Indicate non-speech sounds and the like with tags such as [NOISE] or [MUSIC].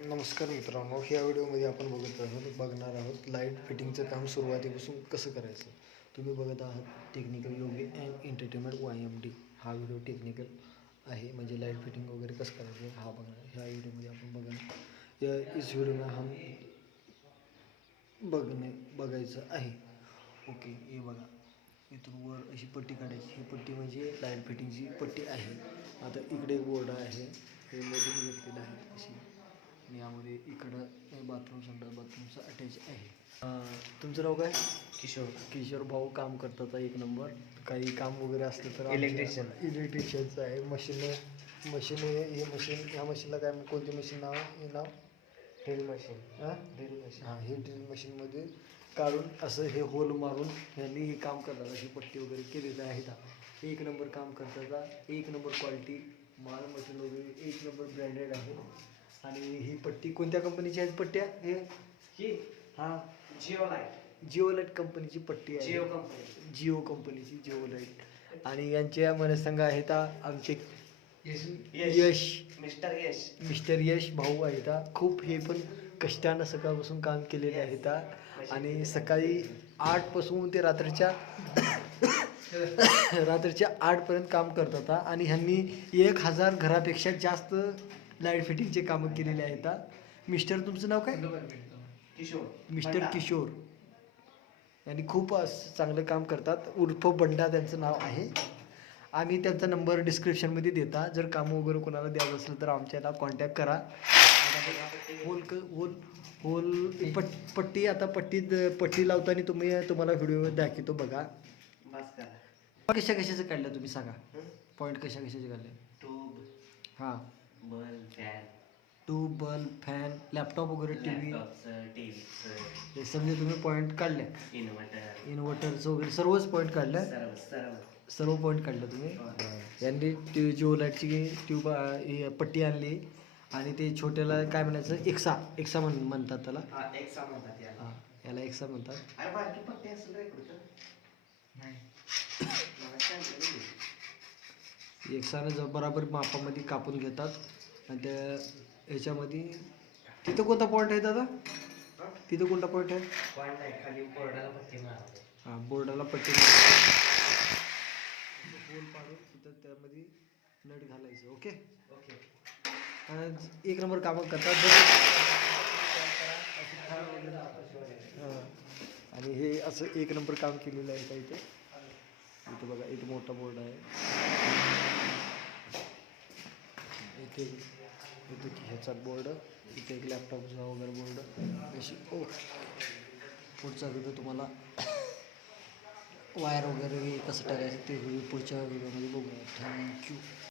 नमस्कार मित्रांनो ह्या व्हिडिओमध्ये आपण बघत आहोत बघणार आहोत लाइट फिटिंगचं काम सुरुवातीपासून कसं करायचं. तुम्ही बघत आहात technical Yogi and entertainment Y M D हा व्हिडिओ टेक्निकल आहे म्हणजे लाइट फिटिंग वगैरे कसं करायचं आहे हा बघणार ह्या व्हिडिओमध्ये आपण बघणार या इस व्हिडिओ हम बघणे बघायचं आहे. ओके हे बघा. इथून वर अशी पट्टी काढायची. ही पट्टी म्हणजे लाइट फिटिंगची पट्टी आहे. आता इकडे एक बोर्ड आहे. हे मधून घेतलेलं आहे अशी आणि यामध्ये इकडं बाथरूम संडास बाथरूमचं अटॅच आहे. अं, तुमचं नाव काय? किशोर. किशोर भाऊ काम करतात एक नंबर. काही काम वगैरे असलं तर Electrician. इलेक्ट्रिशियनचं आहे. मशीन मशीन हे मशीन ह्या मशीनला काय कोणते मशीन नाव? हे नाव? ड्रिल मशीन हां? ड्रिल मशीन हां हे ड्रिल मशीनमध्ये काढून असं हे होल मारून ह्यांनी हे काम करतात. अशी पट्टी वगैरे केलेलं आहे हा. एक नंबर काम करतात. एक नंबर क्वालिटी माल मटेरियल वगैरे एक नंबर ब्रँडेड आहे. आणि ही पट्टी कोणत्या कंपनीची आहेत पट्ट्या? हे? ही? हां. जिओ लाइट जिओ लाइट कंपनीची पट्टी आहे. जिओ कंपनी जिओ कंपनीची जिओ लाइट आणि यांच्या मनसंघ आहेत हा आमचे यश. मिस्टर यश. मिस्टर यश भाऊ आहेत. खूप हे पण कष्टानं सकाळपासून काम केलेले आहेत. आणि सकाळी आठपासून ते रात्रीच्या [COUGHS] रात्रीच्या आठपर्यंत काम करतात. आणि ह्यांनी एक हजार घरापेक्षा जास्त लाइट फिटिंगचे कामं केलेले आहेत. मिस्टर तुमचं नाव काय? किशोर. मिस्टर. किशोर. यांनी खूप असं चांगलं काम करतात. उर्फ बंडा त्यांचं नाव आहे. आम्ही त्यांचा नंबर डिस्क्रिप्शनमध्ये देता. जर कामं वगैरे कोणाला द्यायचं असलं तर आमच्याला कॉन्टॅक्ट करा. होल क होल होल पट पट्टी आता पट्टी पट्टी लावताना तुम्ही तुम्हाला व्हिडिओ दाखवतो बघा. कशा कशाचं काढलं तुम्ही सांगा. पॉईंट कशा कशाचे काढले? हां. Bulb fan tube bulb fan laptop वगैरे टी व्ही लॅपटॉपचं टीव्हीचं हे समजे तुम्ही पॉईंट काढले. इन्व्हर्टर इन्व्हर्टरचं वगैरे सर्वच पॉईंट काढल्या सर्व सर्व. सर्व पॉईंट काढले तुम्ही. यांनी ट्यू जिओ लाईटची ट्यूब हे पट्टी आणली. आणि ते छोट्याला काय म्हणायचं? एक्सा एक्सा म्हण म्हणतात त्याला. हा एक म्हणतात याला. हां याला एक्सा म्हणतात. अरे बारकी पट्टी असेल रे कुठं नाही. मला सांगितलं. नाही. एक्सानं ज बराबर मापामध्ये कापून घेतात. आणि त्या ह्याच्यामध्ये तिथं कोणता पॉईंट आहे दादा? हा? तिथं कोणता पॉईंट आहे? खाली बोर्डाला पट्टी हां बोर्डाला पट्टी पाडून तिथं त्यामध्ये नट घालायचं ओके? ओके. एक नंबर कामं करतात. हां. आणि हे असं एक नंबर काम केलेलं आहे का इथे. इथे बघा इथे मोठा बोर्ड आहे. इथे इथे ह्याचा बोर्ड इथे एक लॅपटॉपचा वगैरे बोर्ड. अशी ओ पुढचा व्हिडिओ तुम्हाला [COUGHS] वायर वगैरे कसं टाकायचं ते व्हिडिओ पुढच्या व्हिडिओमध्ये बघूया. थँक्यू